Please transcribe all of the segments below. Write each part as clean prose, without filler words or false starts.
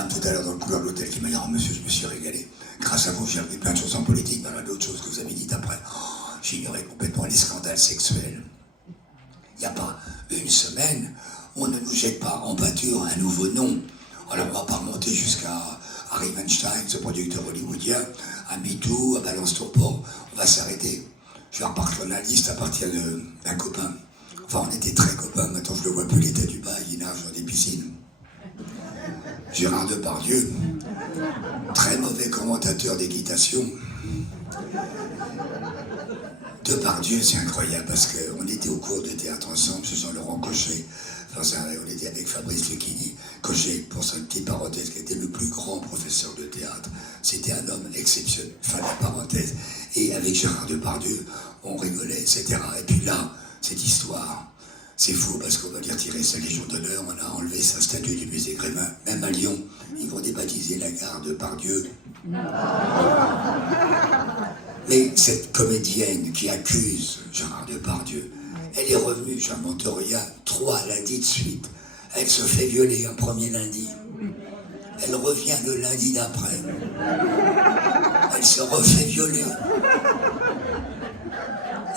dame tout à l'heure dans le couloir de l'hôtel qui m'a dit « Oh monsieur, je me suis régalé. Grâce à vous, j'ai appris plein de choses en politique, dans d'autres choses que vous avez dites après. Oh, j'ignorais complètement les scandales sexuels. Il n'y a pas une semaine, on ne nous jette pas en pâture un nouveau nom. Alors on ne va pas remonter jusqu'à Harry Weinstein, ce producteur hollywoodien, à MeToo, à Balance ton port. On va s'arrêter. Je vais repartir la liste à partir d'un copain. Enfin, on était très copains, maintenant je ne le vois plus, il est à Dubaï, il nage dans des piscines. Gérard Depardieu, très mauvais commentateur d'équitation. Depardieu, c'est incroyable, parce qu'on était au cours de théâtre ensemble, c'est Jean-Laurent Cochet. Enfin, on était avec Fabrice Lucchini. Cochet, pour sa petite parenthèse, qui était le plus grand professeur de théâtre. C'était un homme exceptionnel, fin de la parenthèse. Et avec Gérard Depardieu, on rigolait, etc. Et puis là, cette histoire, c'est fou, parce qu'on va lui retirer sa Légion d'honneur, on a enlevé sa statue du musée Grévin. Même à Lyon, ils vont débaptiser la gare Depardieu. Mais cette comédienne qui accuse Gérard Depardieu, elle est revenue, j'invente rien, 3 lundis de suite. Elle se fait violer un premier lundi. Elle revient le lundi d'après. Elle se refait violer.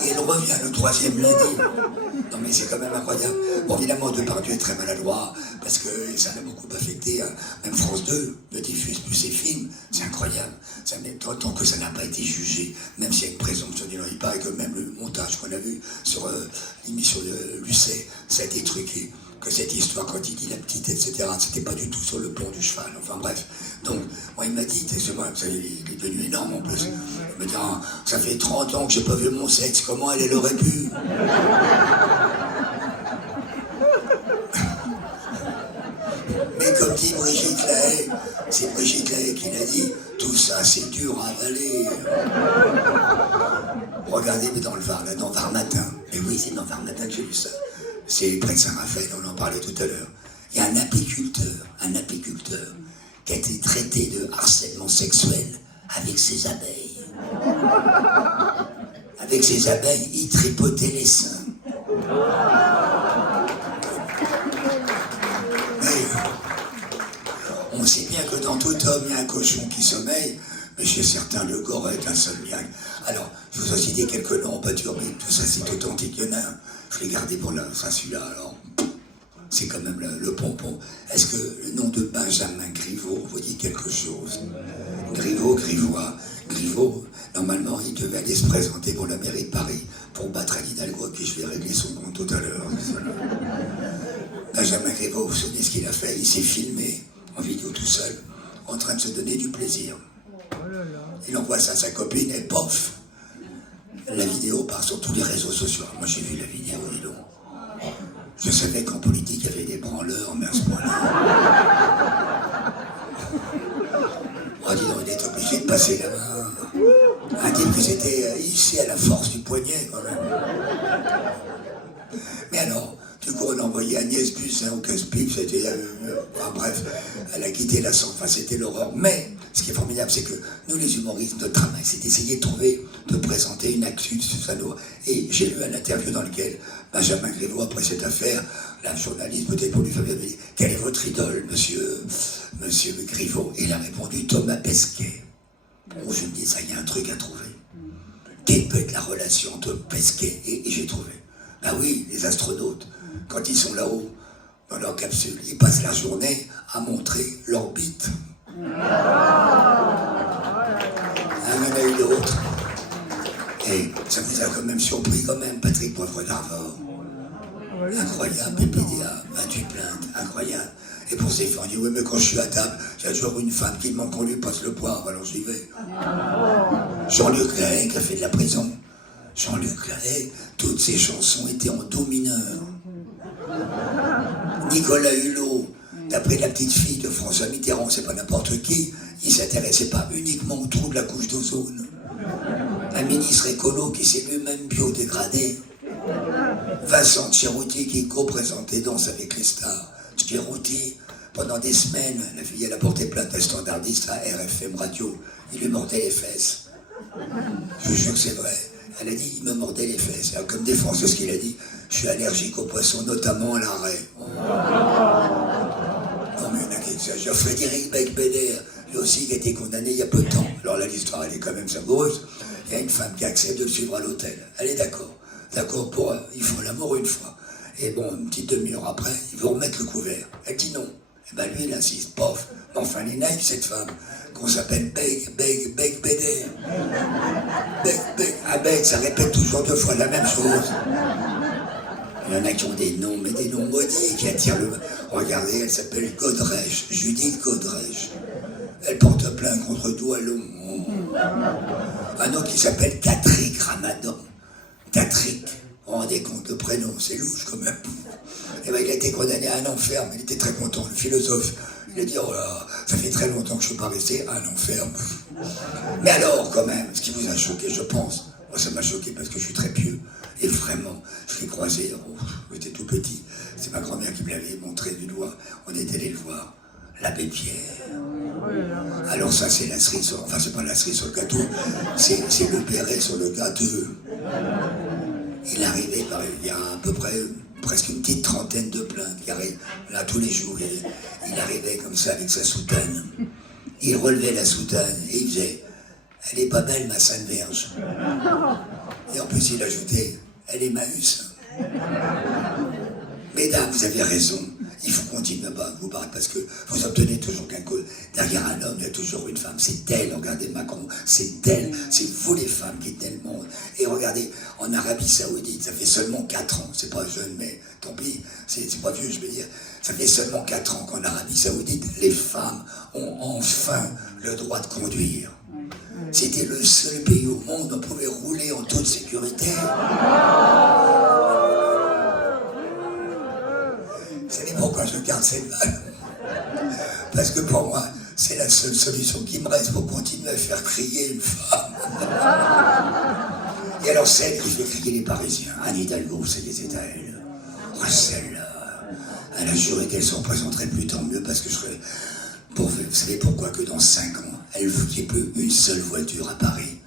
Et elle revient le 3e lundi. Non mais c'est quand même incroyable. Bon, évidemment, Depardieu est très maladroit, parce que ça l'a beaucoup affecté. Hein. Même France 2 ne diffuse plus ses films. C'est incroyable. Ça met tant que ça n'a pas été jugé, même s'il y a une présomption d'innocence. Il paraît que même le montage qu'on a vu sur l'émission de Lucet, ça a été truqué. Que cette histoire, quand il dit la petite, etc., c'était pas du tout sur le pont du cheval. Enfin bref. Donc, moi, il m'a dit, excusez-moi, il est devenu énorme en plus. Il me dit, ah, ça fait 30 ans que j'ai pas vu mon sexe, comment elle aurait pu? Mais comme dit Brigitte Lahaye, c'est Brigitte Lahaye qui l'a dit, tout ça c'est dur à avaler. Regardez, mais dans le Var, là, dans Var Matin. Mais oui, c'est dans Var Matin que j'ai vu ça. C'est près de Saint-Raphaël, on en parlait tout à l'heure. Il y a un apiculteur qui a été traité de harcèlement sexuel avec ses abeilles. Avec ses abeilles, il tripotait les seins. Mais on sait bien que dans tout homme, il y a un cochon qui sommeille, mais chez certains, le gore est insomniaque. Alors, je vous ai cité quelques noms en pâture, mais tout ça c'est authentique. Il y en a un, je l'ai gardé pour celui-là, alors c'est quand même le pompon. Est-ce que le nom de Benjamin Griveaux vous dit quelque chose? Griveaux, normalement, il devait aller se présenter pour la mairie de Paris, pour battre Anne Hidalgo, puis je vais régler son compte tout à l'heure. Benjamin Griveaux, vous vous souvenez ce qu'il a fait? Il s'est filmé en vidéo tout seul, en train de se donner du plaisir. Il envoie ça à sa copine et pof, la vidéo part sur tous les réseaux sociaux. Moi j'ai vu la vidéo, dis donc. Je savais qu'en politique il y avait des branleurs, mais à ce point-là. Oh, dis donc, il est obligé de passer la main. Un type que c'était hissé à la force du poignet quand même. Mais alors, du coup, on a envoyé Agnès Buzyn au casse-pipe, c'était... enfin bref, elle a quitté la scène, enfin c'était l'horreur. Mais, ce qui est formidable, c'est que nous, les humoristes, notre travail, c'est d'essayer de présenter une actu de ce salaud. Et j'ai lu un interview dans lequel Benjamin Griveaux, après cette affaire, la journaliste, peut-être pour lui faire bien, dit « Quel est votre idole, monsieur Griveaux ?» Et il a répondu « Thomas Pesquet. » Bon, je me dis, ça, il y a un truc à trouver. Quelle peut être la relation entre Pesquet et j'ai trouvé. Ben oui, les astronautes, quand ils sont là-haut, dans leur capsule, ils passent la journée à montrer leur bite. Il y en a eu d'autres. Et ça vous a quand même surpris, quand même, Patrick Poivre d'Arvor. Incroyable, PPDA, 28 plaintes, incroyable. Et pour ses fans, on dit, oui, mais quand je suis à table, il y a toujours une femme qui demande qu'on lui passe le poivre, alors j'y vais. Jean-Luc Lahaye qui a fait de la prison. Jean-Luc Lahaye, toutes ses chansons étaient en do mineur. Nicolas Hulot, d'après la petite fille de François Mitterrand, c'est pas n'importe qui, il s'intéressait pas uniquement au trou de la couche d'ozone. Un ministre écolo qui s'est lui-même biodégradé. Vincent Tcherouti qui co-présentait Danse avec les stars. Tcherouti, pendant des semaines, la fille elle a porté plainte à standardiste à RFM Radio. Il lui mordait les fesses. Je vous jure que c'est vrai. Elle a dit, il me mordait les fesses. Alors, comme défense de ce qu'il a dit, je suis allergique aux poissons, notamment à l'arrêt. Non mais il y en a qui exagèrent. Frédéric Becbédère, lui aussi qui a été condamné il y a peu de temps. Alors là, l'histoire, elle est quand même savoureuse. Il y a une femme qui accepte de le suivre à l'hôtel. Elle est d'accord. D'accord pour... ils font l'amour une fois. Et bon, une petite demi-heure après, ils vont remettre le couvert. Elle dit non. Et ben lui, il insiste. Pof. Mais enfin, elle est naïve, cette femme. Qu'on s'appelle Becbédère. Bec, ça répète toujours 2 fois la même chose. Il y en a qui ont des noms, mais des noms maudits qui attirent le... Regardez, elle s'appelle Godrèche, Judith Godrèche. Elle porte plainte contre Doualon. Un autre qui s'appelle Tatrick Ramadan. Tatrick, vous vous rendez compte, le prénom, c'est louche quand même. Et ben, il a été condamné à un enfer, mais il était très content, le philosophe. Il a dit, oh là, ça fait très longtemps que je ne suis pas resté à un enfer. Mais alors, quand même, ce qui vous a choqué, je pense, moi ça m'a choqué parce que je suis très pieux. Et vraiment, je l'ai croisé, j'étais tout petit. C'est ma grand-mère qui me l'avait montré du doigt. On était allé le voir, l'abbé Pierre. Alors ça, c'est la cerise, enfin c'est pas la cerise sur le gâteau, c'est le béret sur le gâteau. Il arrivait, il y a à peu près presque une petite trentaine de plaintes. Il arrive là tous les jours, il arrivait comme ça avec sa soutane. Il relevait la soutane et il faisait « Elle est pas belle ma Sainte Vierge ». Et en plus il ajoutait « Elle est Emmaüs ». Mesdames, vous avez raison, il faut continuer à vous battre parce que vous obtenez toujours qu'un coup. Derrière un homme, il y a toujours une femme. C'est elle, regardez Macron, c'est elle, c'est vous les femmes qui tenez le monde. Et regardez, en Arabie Saoudite, ça fait seulement 4 ans, c'est pas jeune, mais tant pis, c'est pas vieux, je veux dire. Ça fait seulement 4 ans qu'en Arabie Saoudite, les femmes ont enfin le droit de conduire. C'était le seul pays au monde où on pouvait rouler en toute sécurité. Vous savez pourquoi je garde cette vanne? Parce que pour moi, c'est la seule solution qui me reste pour continuer à faire crier une femme. Et alors celle qui fait crier les Parisiens, Anne Hidalgo, ça y est, c'est à elle. Oh, celle-là, elle a juré qu'elle se représenterait plus, tant mieux, parce que je serais... Vous savez pourquoi? Que dans 5 ans, elle veut qu'il n'y ait plus une seule voiture à Paris.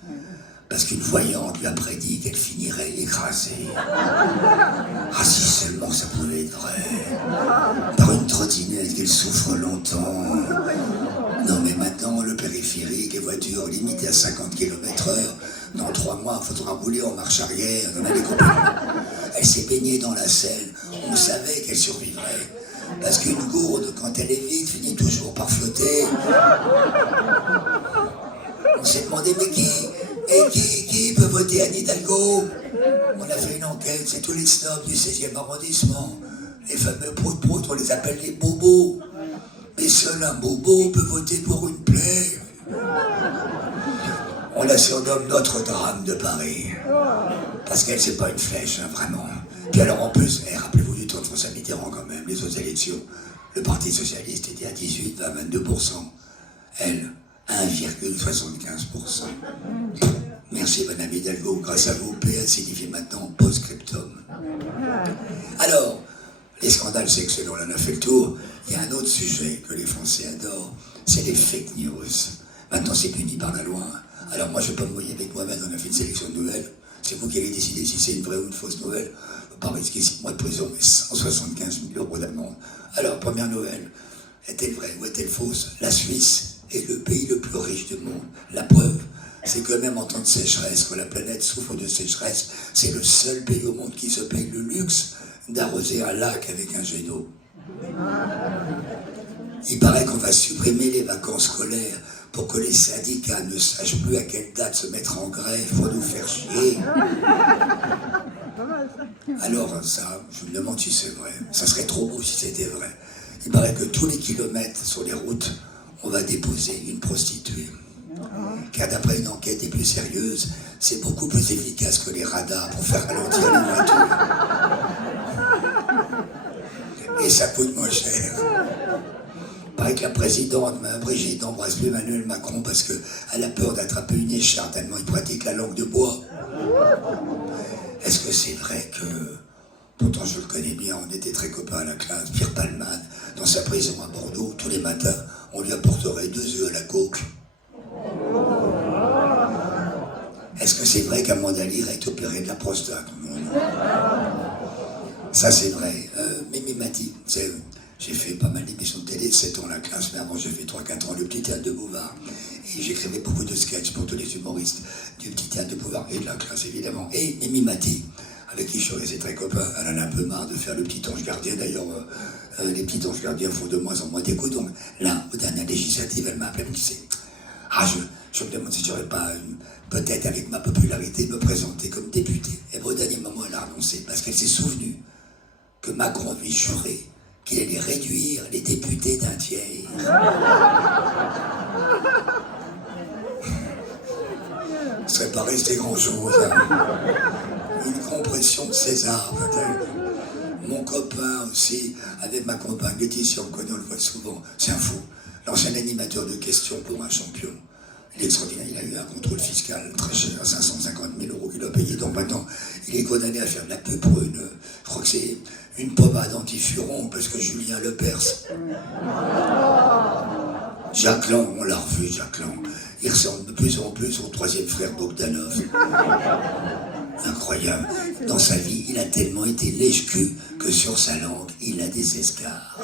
Parce qu'une voyante lui a prédit qu'elle finirait écrasée. Ah, si seulement ça pouvait être vrai. Par une trottinette qu'elle souffre longtemps. Non, mais maintenant, le périphérique, les voitures limitées à 50 km/h, dans 3 mois, il faudra rouler en marche arrière. Elle s'est baignée dans la Seine. On savait qu'elle survivrait. Parce qu'une gourde, quand elle est vide, finit toujours par flotter. On s'est demandé, mais qui peut voter Anne Hidalgo? On a fait une enquête, c'est tous les snobs du 16e arrondissement. Les fameux prout-prout, on les appelle les bobos. Mais seul un bobo peut voter pour une plaie. On la surnomme Notre-Dame de Paris. Parce qu'elle, c'est pas une flèche, hein, vraiment. Puis alors en plus, rappelez-vous du temps de François Mitterrand quand même, les autres élections. Le Parti Socialiste était à 18, 22%. Elle, 1,75%. Merci Madame Hidalgo, grâce à vous, PA signifie maintenant post-scriptum. Alors, les scandales sexuels, on en a fait le tour. Il y a un autre sujet que les Français adorent, c'est les fake news. Maintenant, c'est puni par la loi. Alors moi, je ne vais pas me mouiller avec moi-même, on a fait une sélection de nouvelles. C'est vous qui allez décider si c'est une vraie ou une fausse nouvelle. On ne peut pas risquer 6 mois de prison et 175 000 € d'amende. Alors, première nouvelle, est-elle vraie ou est-elle fausse? La Suisse est le pays le plus riche du monde. La preuve, c'est que même en temps de sécheresse, quand la planète souffre de sécheresse, c'est le seul pays au monde qui se paye le luxe d'arroser un lac avec un jet d'eau. Il paraît qu'on va supprimer les vacances scolaires pour que les syndicats ne sachent plus à quelle date se mettre en grève pour nous faire chier. Alors ça, je me demande si c'est vrai. Ça serait trop beau si c'était vrai. Il paraît que tous les kilomètres sur les routes, on va déposer une prostituée. Car d'après une enquête des plus sérieuses, c'est beaucoup plus efficace que les radars pour faire ralentir les voitures. Et ça coûte moins cher. Il paraît que la présidente, Mme Brigitte, n'embrasse plus Emmanuel Macron parce qu'elle a peur d'attraper une écharpe tellement il pratique la langue de bois. Est-ce que c'est vrai que, pourtant je le connais bien, on était très copains à la classe, Pierre Palmade, dans sa prison à Bordeaux, tous les matins, on lui apporterait 2 œufs à la coque. Est-ce que c'est vrai qu'Amanda Lear est opérée de la prostate? Ça c'est vrai. Mimi Mati, J'ai fait pas mal d'émissions de télé, 7 ans la classe, mais avant j'ai fait 3-4 ans le petit théâtre de Bouvard. Et j'écrivais beaucoup de sketchs pour tous les humoristes du petit théâtre de Bouvard et de la classe évidemment. Et Mimi Mati, avec qui je suis resté très copain, elle en a un peu marre de faire le petit ange gardien. D'ailleurs, les petits anges gardiens font de moins en moins d'écho. Donc là, aux dernières législatives, elle m'a appelé, elle me disait « Ah, je me demande si j'aurais pas, peut-être avec ma popularité, me présenter comme député. » Et au dernier moment, elle a renoncé parce qu'elle s'est souvenue que Macron lui jurait qu'il allait réduire les députés d'un tiers. Ce serait pas resté grand-chose. Hein. Une compression de César, peut-être. Mon copain aussi, avec ma compagne Laetitia, on le connaît, on le voit souvent. C'est un fou. L'ancien animateur de questions pour un champion. Il est extraordinaire, il a eu un contrôle fiscal très cher, 550 000 € qu'il a payé. Donc maintenant, il est condamné à faire de la pub pour une, je crois que c'est une pommade anti-furon, parce que Julien Lepers. Jacques Lang, on l'a revu, Jacques Lang. Il ressemble de plus en plus au troisième frère Bogdanov. Incroyable. Dans sa vie, il a tellement été lèche-cul que sur sa langue, il a des escarres.